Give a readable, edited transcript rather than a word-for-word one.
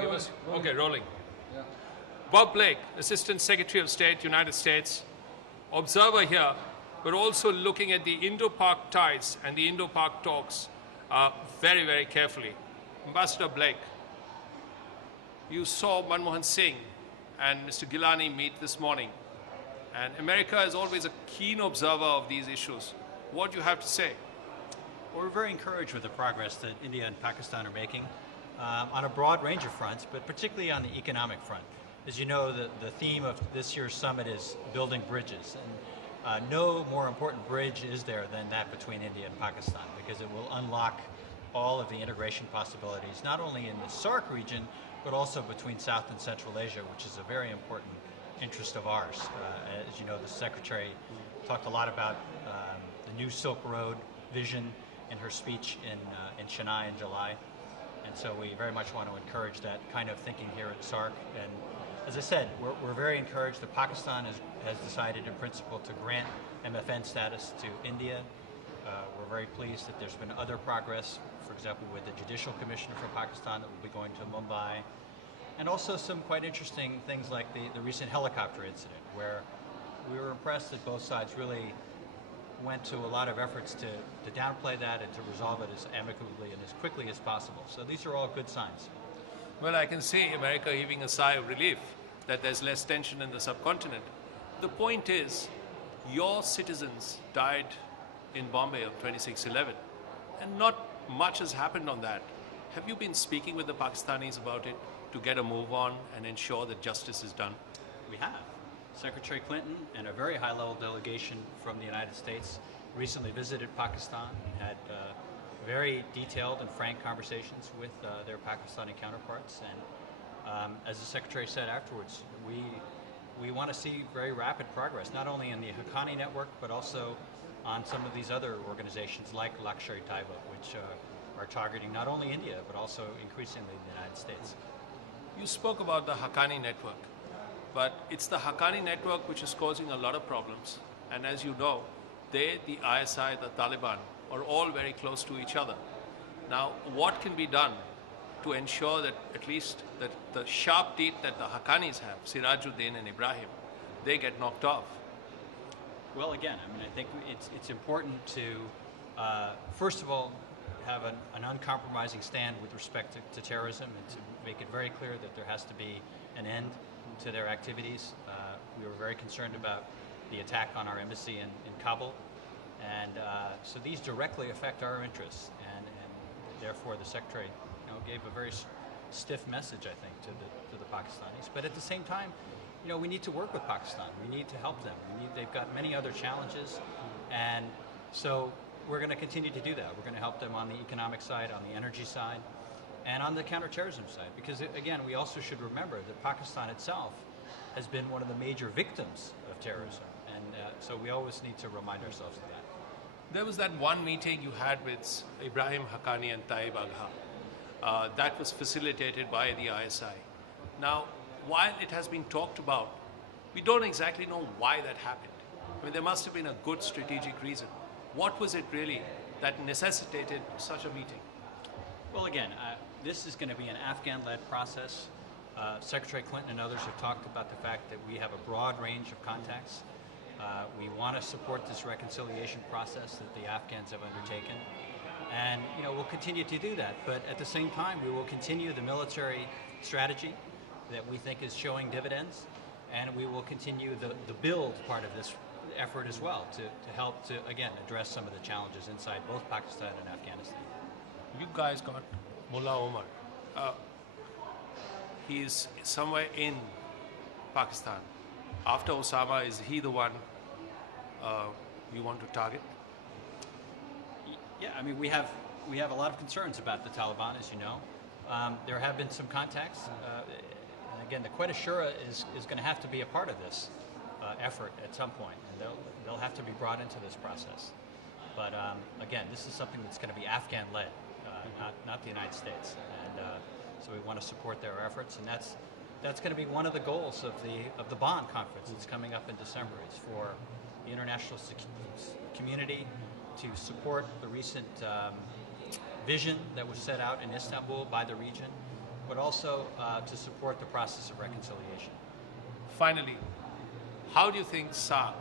Give us, okay, rolling. Yeah. Bob Blake, Assistant Secretary of State, United States, observer here, but also looking at the Indo-Pak ties and the Indo-Pak talks very, very carefully. Ambassador Blake, you saw Manmohan Singh and Mr. Gilani meet this morning, and America is always a keen observer of these issues. What do you have to say? Well, we're very encouraged with the progress that India and Pakistan are making on a broad range of fronts, but particularly on the economic front. As you know, the theme of this year's summit is building bridges. And no more important bridge is there than that between India and Pakistan, because it will unlock all of the integration possibilities, not only in the SAARC region, but also between South and Central Asia, which is a very important interest of ours. As you know, the Secretary talked a lot about the new Silk Road vision in her speech in Chennai in July. And so we very much want to encourage that kind of thinking here at SAARC. And as I said, we're very encouraged that Pakistan has decided in principle to grant MFN status to India. We're very pleased that there's been other progress, for example, with the Judicial Commissioner for Pakistan that will be going to Mumbai. And also some quite interesting things like the recent helicopter incident, where we were impressed that both sides really went to a lot of efforts to downplay that and to resolve it as amicably and as quickly as possible. So these are all good signs. Well, I can see America heaving a sigh of relief that there's less tension in the subcontinent. The point is, your citizens died in Bombay of 26/11, and not much has happened on that. Have you been speaking with the Pakistanis about it to get a move on and ensure that justice is done? We have. Secretary Clinton and a very high-level delegation from the United States recently visited Pakistan and had very detailed and frank conversations with their Pakistani counterparts. And as the Secretary said afterwards, we want to see very rapid progress, not only in the Haqqani network, but also on some of these other organizations like Lashkar-e-Taiba, which are targeting not only India, but also increasingly the United States. You spoke about the Haqqani network, but it's the Haqqani network which is causing a lot of problems. And as you know, they, the ISI, the Taliban, are all very close to each other. Now, what can be done to ensure that at least that the sharp teeth that the Haqqanis have, Sirajuddin and Ibrahim, they get knocked off? Well, again, I mean, I think it's important to, first of all, have an uncompromising stand with respect to terrorism and to make it very clear that there has to be an end to their activities. We were very concerned about the attack on our embassy in Kabul, and so these directly affect our interests, and therefore the Secretary gave a very stiff message, I think, to the Pakistanis. But at the same time, we need to work with Pakistan. We need to help them. They've got many other challenges, and so we're going to continue to do that. We're going to help them on the economic side, on the energy side, and on the counterterrorism side. Because again, we also should remember that Pakistan itself has been one of the major victims of terrorism, and so we always need to remind ourselves of that. There was that one meeting you had with Ibrahim Haqqani and Taib Agha. That was facilitated by the ISI. Now, while it has been talked about, we don't exactly know why that happened. I mean, there must have been a good strategic reason. What was it really that necessitated such a meeting? Well, again, this is going to be an Afghan-led process. Secretary Clinton and others have talked about the fact that we have a broad range of contacts. We want to support this reconciliation process that the Afghans have undertaken. And we'll continue to do that. But at the same time, we will continue the military strategy that we think is showing dividends. And we will continue the build part of this effort as well to help to, again, address some of the challenges inside both Pakistan and Afghanistan. You guys got Mullah Omar. He's somewhere in Pakistan. After Osama, is he the one you want to target? Yeah, I mean, we have a lot of concerns about the Taliban, as you know. There have been some contacts. And again, the Quetta Shura is going to have to be a part of this effort at some point, and they'll have to be brought into this process. But again, this is something that's going to be Afghan-led, not the United States, and so we want to support their efforts, and that's going to be one of the goals of the Bonn conference that's coming up in December. Is for the international community to support the recent vision that was set out in Istanbul by the region but also to support the process of reconciliation. Finally, how do you think SAARC